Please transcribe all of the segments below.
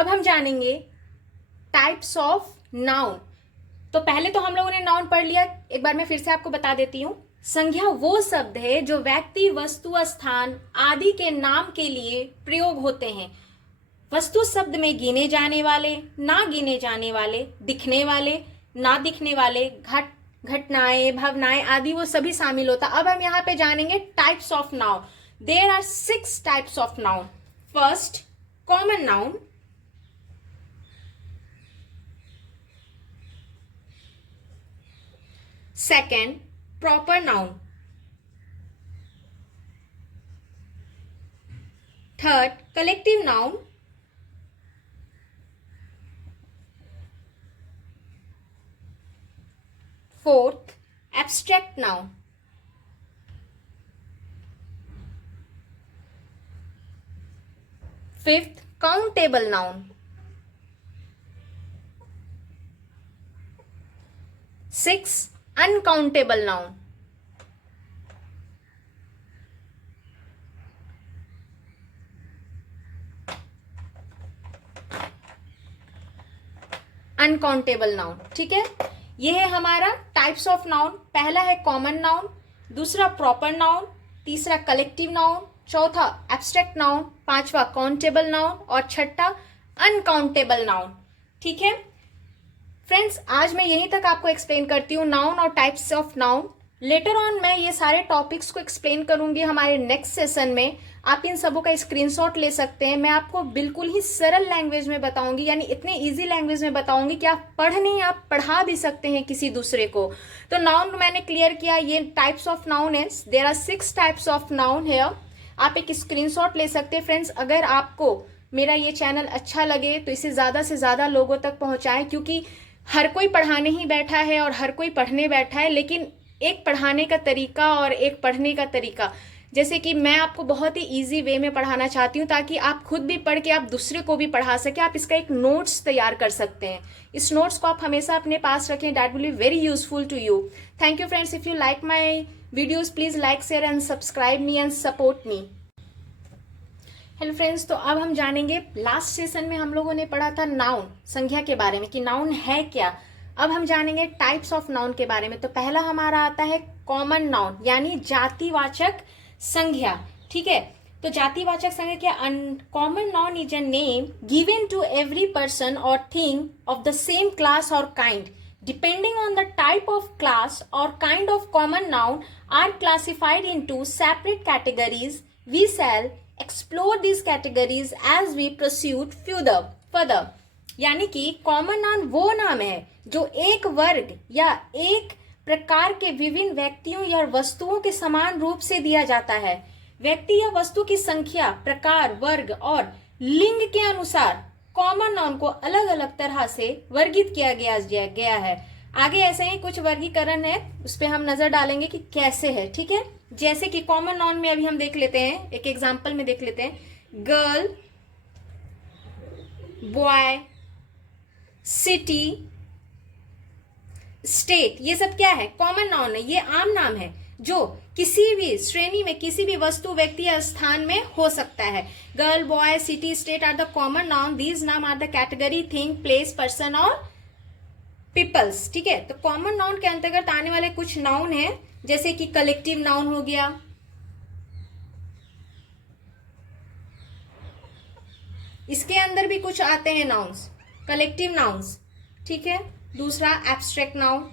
अब हम जानेंगे टाइप्स ऑफ नाउन। तो पहले तो हम लोगों ने नाउन पढ़ लिया, एक बार मैं फिर से आपको बता देती हूं। संज्ञा वो शब्द है जो व्यक्ति, वस्तु, स्थान आदि के नाम के लिए प्रयोग होते हैं। वस्तु शब्द में गिने जाने वाले, ना गिने जाने वाले, दिखने वाले, ना दिखने वाले, घटनाएं, भावनाएं आदि वो सभी शामिल होता। अब हम यहाँ पे जानेंगे types of noun. There are 6 types of noun. First, common noun. Second, proper noun. Third, collective noun. Fourth, abstract noun. Fifth, countable noun. Six, uncountable noun. Uncountable noun, ठीक है। ये है हमारा टाइप्स ऑफ नाउन। पहला है common noun, दूसरा proper noun, तीसरा collective noun, चौथा एब्स्ट्रैक्ट नाउन, पांचवा काउंटेबल नाउन और छठा अनकाउंटेबल नाउन, ठीक है। फ्रेंड्स, आज मैं यहीं तक आपको एक्सप्लेन करती हूँ नाउन और types of noun. Later on मैं ये सारे टॉपिक्स को एक्सप्लेन करूंगी हमारे नेक्स्ट सेशन में। आप इन सबों का स्क्रीनशॉट ले सकते हैं। मैं आपको बिल्कुल ही सरल लैंग्वेज में बताऊंगी, यानी इतने इजी लैंग्वेज में बताऊंगी कि आप आप पढ़ा भी सकते हैं किसी दूसरे को। तो नाउन मैंने क्लियर किया, ये टाइप्स ऑफ नाउन है। There are 6 types of noun है। आप एक स्क्रीनशॉट ले सकते हैं। फ्रेंड्स, अगर आपको मेरा ये चैनल अच्छा लगे तो इसे ज्यादा से ज्यादा लोगों तक पहुंचाएं, क्योंकि हर कोई पढ़ाने ही बैठा है और हर कोई पढ़ने बैठा है, लेकिन एक पढ़ाने का तरीका और एक पढ़ने का तरीका, जैसे कि मैं आपको बहुत ही इजी वे में पढ़ाना चाहती हूँ ताकि आप खुद भी पढ़ के आप दूसरे को भी पढ़ा सके। आप इसका एक नोट्स तैयार कर सकते हैं। इस नोट्स को आप हमेशा अपने पास रखें। That will be very useful to you. Thank you friends. If you like my videos, please like, share and subscribe me and support me. Hello friends, तो अब हम जानेंगे, लास्ट सेशन में हम लोगों ने पढ़ा था नाउन, संज्ञा के बारे में कि नाउन है क्या। अब हम जानेंगे टाइप्स ऑफ नाउन के बारे में। तो पहला हमारा आता है कॉमन नाउन, यानी जातिवाचक संज्ञा, ठीक है। तो जातिवाचक संज्ञा क्या? Common noun is a name given to every person और thing of the same class और kind. Depending on the type of class or kind of common noun are classified into separate categories. We shall explore these categories as we proceed further. यानी कि common noun वो नाम है जो एक वर्ग या एक प्रकार के विभिन्न व्यक्तियों या वस्तुओं के समान रूप से दिया जाता है। व्यक्ति या वस्तु की संख्या, प्रकार, वर्ग और लिंग के अनुसार कॉमन नाउन को अलग अलग तरह से वर्गीकृत किया गया है। आगे ऐसे ही कुछ वर्गीकरण है, उस पर हम नजर डालेंगे कि कैसे है, ठीक है। जैसे कि कॉमन नाउन में अभी हम देख लेते हैं, एक एग्जांपल में देख लेते हैं। गर्ल, बॉय, सिटी, स्टेट, ये सब क्या है? कॉमन नाउन है। ये आम नाम है जो किसी भी श्रेणी में, किसी भी वस्तु, व्यक्ति या स्थान में हो सकता है। Girl, boy, city, state are the common noun. These नाम are the category thing, place, person और पीपल्स, ठीक है। तो कॉमन नाउन के अंतर्गत आने वाले कुछ नाउन है, जैसे कि कलेक्टिव नाउन हो गया, इसके अंदर भी कुछ आते हैं नाउन्स, कलेक्टिव नाउन्स, ठीक है। दूसरा एब्स्ट्रैक्ट नाउन,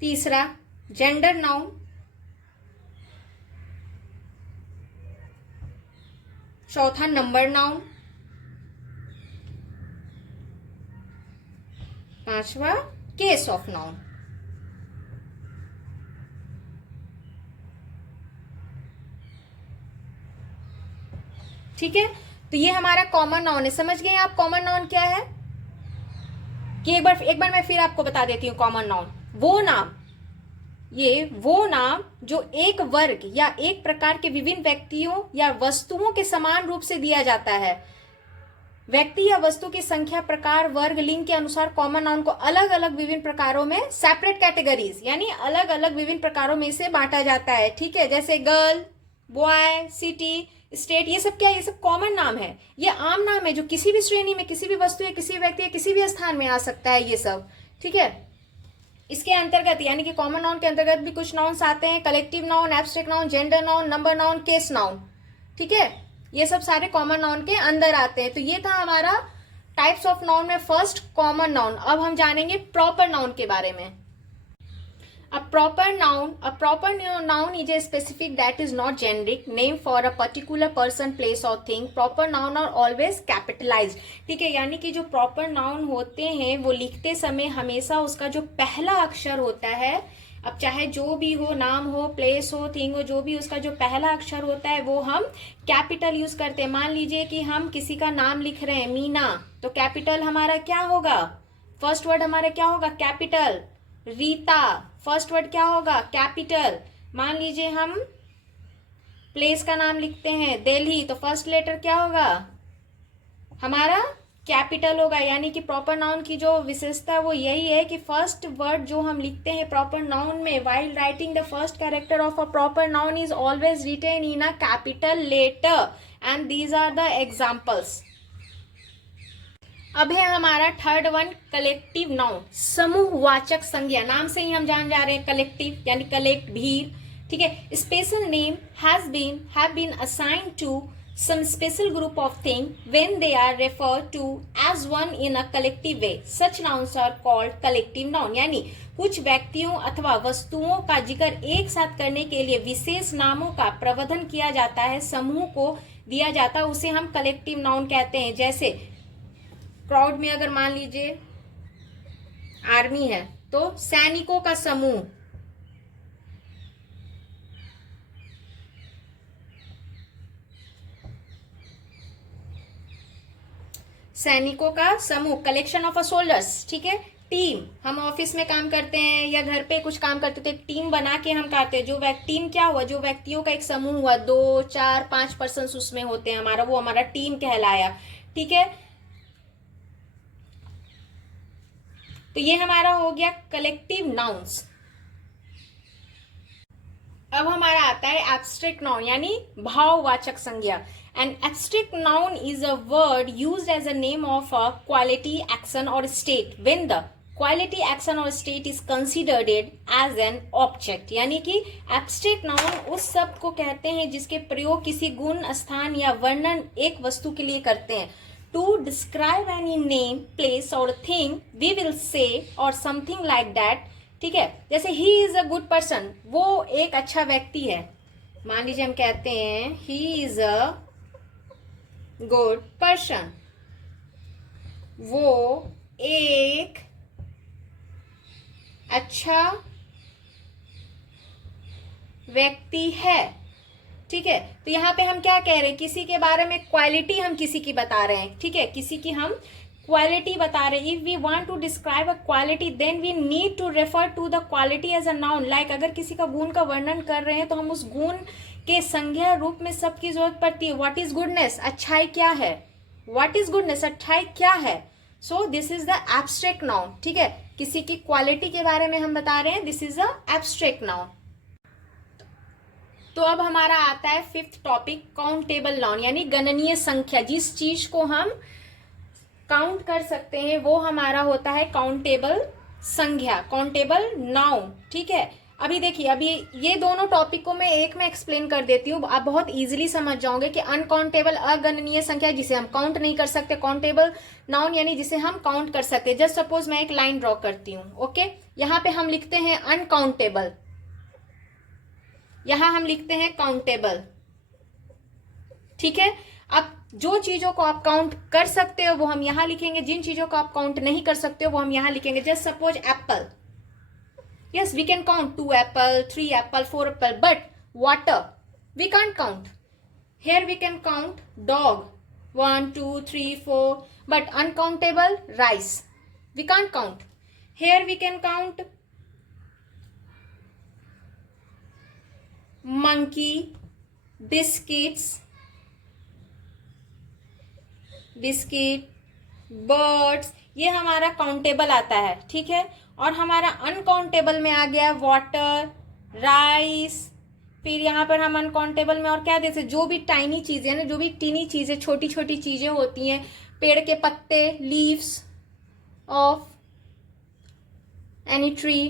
तीसरा जेंडर नाउन, चौथा नंबर नाउन, पांचवा केस ऑफ नाउन। ठीक है, तो ये हमारा कॉमन नाउन है। समझ गए आप कॉमन नाउन क्या है? कि एक बार मैं फिर आपको बता देती हूँ। कॉमन नाउन वो नाम, ये वो नाम जो एक वर्ग या एक प्रकार के विभिन्न व्यक्तियों या वस्तुओं के समान रूप से दिया जाता है। व्यक्ति या वस्तु की संख्या, प्रकार, वर्ग, लिंग के अनुसार कॉमन नाउन को अलग अलग विभिन्न प्रकारों में, सेपरेट कैटेगरीज यानी अलग अलग विभिन्न प्रकारों में इसे बांटा जाता है। ठीक है, जैसे गर्ल, बॉय, सिटी, स्टेट, ये सब क्या है? ये सब कॉमन नाम है, ये आम नाम है जो किसी भी श्रेणी में, किसी भी वस्तु या किसी व्यक्ति या किसी भी स्थान में आ सकता है ये सब। ठीक है, इसके अंतर्गत यानी कि कॉमन नाउन के अंतर्गत भी कुछ नाउन्स आते हैं, collective noun, abstract noun, gender noun, number noun, case noun. ठीक है, ये सब सारे कॉमन नाउन के अंदर आते हैं। तो ये था हमारा टाइप्स ऑफ नाउन में फर्स्ट कॉमन नाउन। अब हम जानेंगे प्रॉपर नाउन के बारे में। A proper noun is a specific that is not generic name for a particular person, place or thing. Proper noun are always capitalized. ठीक है, यानी कि जो proper noun होते हैं वो लिखते समय हमेशा उसका जो पहला अक्षर होता है, अब चाहे जो भी हो, नाम हो, प्लेस हो, थिंग हो, जो भी उसका जो पहला अक्षर होता है वो हम कैपिटल यूज करते हैं। मान लीजिए कि हम किसी का नाम लिख रहे हैं मीना, तो कैपिटल हमारा क्या होगा? फर्स्ट वर्ड हमारा क्या होगा? कैपिटल। रीता, फर्स्ट वर्ड क्या होगा? कैपिटल। मान लीजिए हम प्लेस का नाम लिखते हैं दिल्ली, तो फर्स्ट लेटर क्या होगा? हमारा कैपिटल होगा। यानी कि प्रॉपर नाउन की जो विशेषता है वो यही है कि फर्स्ट वर्ड जो हम लिखते हैं प्रॉपर नाउन में, while writing the first character of a proper noun is always written in a capital letter, and these are the examples. अब है हमारा थर्ड वन, कलेक्टिव नाउन, समूहवाचक संज्ञा। नाम से ही हम जान जा रहे हैं कलेक्टिव यानी कलेक्ट, भीड़। ठीक है, special name have been assigned to some special group of things when they are referred to as one in a collective way. Such nouns are called collective noun. यानी कुछ व्यक्तियों अथवा वस्तुओं का जिक्र एक साथ करने के लिए विशेष नामों का प्रवर्धन किया जाता है, समूह को दिया जाता है, उसे हम कलेक्टिव नाउन कहते हैं। जैसे क्राउड में अगर मान लीजिए आर्मी है तो सैनिकों का समूह, सैनिकों का समूह, कलेक्शन ऑफ अ सोल्जर्स। ठीक है, टीम, हम ऑफिस में काम करते हैं या घर पे कुछ काम करते थे, टीम बना के हम करते हैं। जो टीम क्या हुआ? जो व्यक्तियों का एक समूह हुआ, 2, 4, 5 पर्सन उसमें होते हैं हमारा, वो हमारा टीम कहलाया। ठीक है, तो ये हमारा हो गया कलेक्टिव नाउन्स। अब हमारा आता है एब्स्ट्रैक्ट नाउन यानी भाववाचक संज्ञा। An abstract noun is a word used as a name of a quality, action or state when the quality, action or state is considered as an object. यानी कि abstract noun उस शब्द को कहते हैं जिसके प्रयोग किसी गुण, स्थान या वर्णन एक वस्तु के लिए करते हैं। To describe any name, place or thing, we will say or something like that. ठीक है, जैसे he is a good person, वो एक अच्छा व्यक्ति है। मान लीजिए हम कहते हैं he is a good person, वो एक अच्छा व्यक्ति है। ठीक है, तो यहां पे हम क्या कह रहे हैं? किसी के बारे में क्वालिटी हम किसी की बता रहे हैं। ठीक है, किसी की हम क्वालिटी बता रहे हैं। If we want to describe a quality then we need to refer to the quality as a noun. Like अगर किसी का गुण का वर्णन कर रहे हैं तो हम उस गुण के संज्ञा रूप में सबकी जरूरत पड़ती है। What is goodness? अच्छाई क्या है? What is goodness? अच्छाई क्या है? So this is the abstract noun. ठीक है, किसी की क्वालिटी के बारे में हम बता रहे हैं, this is the abstract noun. तो अब हमारा आता है फिफ्थ टॉपिक, काउंटेबल नाउन यानी गणनीय संख्या। जिस चीज को हम काउंट कर सकते हैं वो हमारा होता है काउंटेबल संख्या, काउंटेबल नाउन। ठीक है, अभी देखिए, अभी ये दोनों टॉपिक को मैं एक में एक्सप्लेन कर देती हूँ, आप बहुत इजीली समझ जाओगे कि अनकाउंटेबल अगणनीय संख्या जिसे हम काउंट नहीं कर सकते, काउंटेबल नाउन यानी जिसे हम काउंट कर सकते। जस्ट सपोज मैं एक लाइन ड्रॉ करती हूँ, ओके, यहाँ पे हम लिखते हैं अनकाउंटेबल, यहां हम लिखते हैं काउंटेबल। ठीक है, अब जो चीजों को आप काउंट कर सकते हो वो हम यहां लिखेंगे, जिन चीजों को आप काउंट नहीं कर सकते हो वो हम यहां लिखेंगे। Just suppose Apple, yes we can count 2 apple, 3 apple, 4 apple, but water we can't count. Here we can count dog 1 2 3 4, but uncountable rice we can't count. Here we can count monkey, biscuits, biscuit, birds, ये हमारा countable आता है, ठीक है। और हमारा uncountable में आ गया वाटर, राइस, फिर यहाँ पर हम अनकाउंटेबल में और क्या देते हैं, जो भी टाइनी चीजें ना, जो भी टीनी चीजें, छोटी छोटी चीजें होती हैं, पेड़ के पत्ते, लीव्स ऑफ एनी ट्री,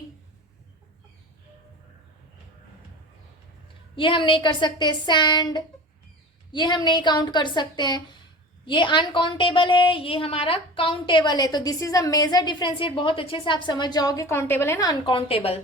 ये हम नहीं कर सकते। सैंड, ये हम नहीं काउंट कर सकते हैं। ये अनकाउंटेबल है, ये हमारा काउंटेबल है। तो this is a major differentiate, बहुत अच्छे से आप समझ जाओगे। काउंटेबल है ना, अनकाउंटेबल।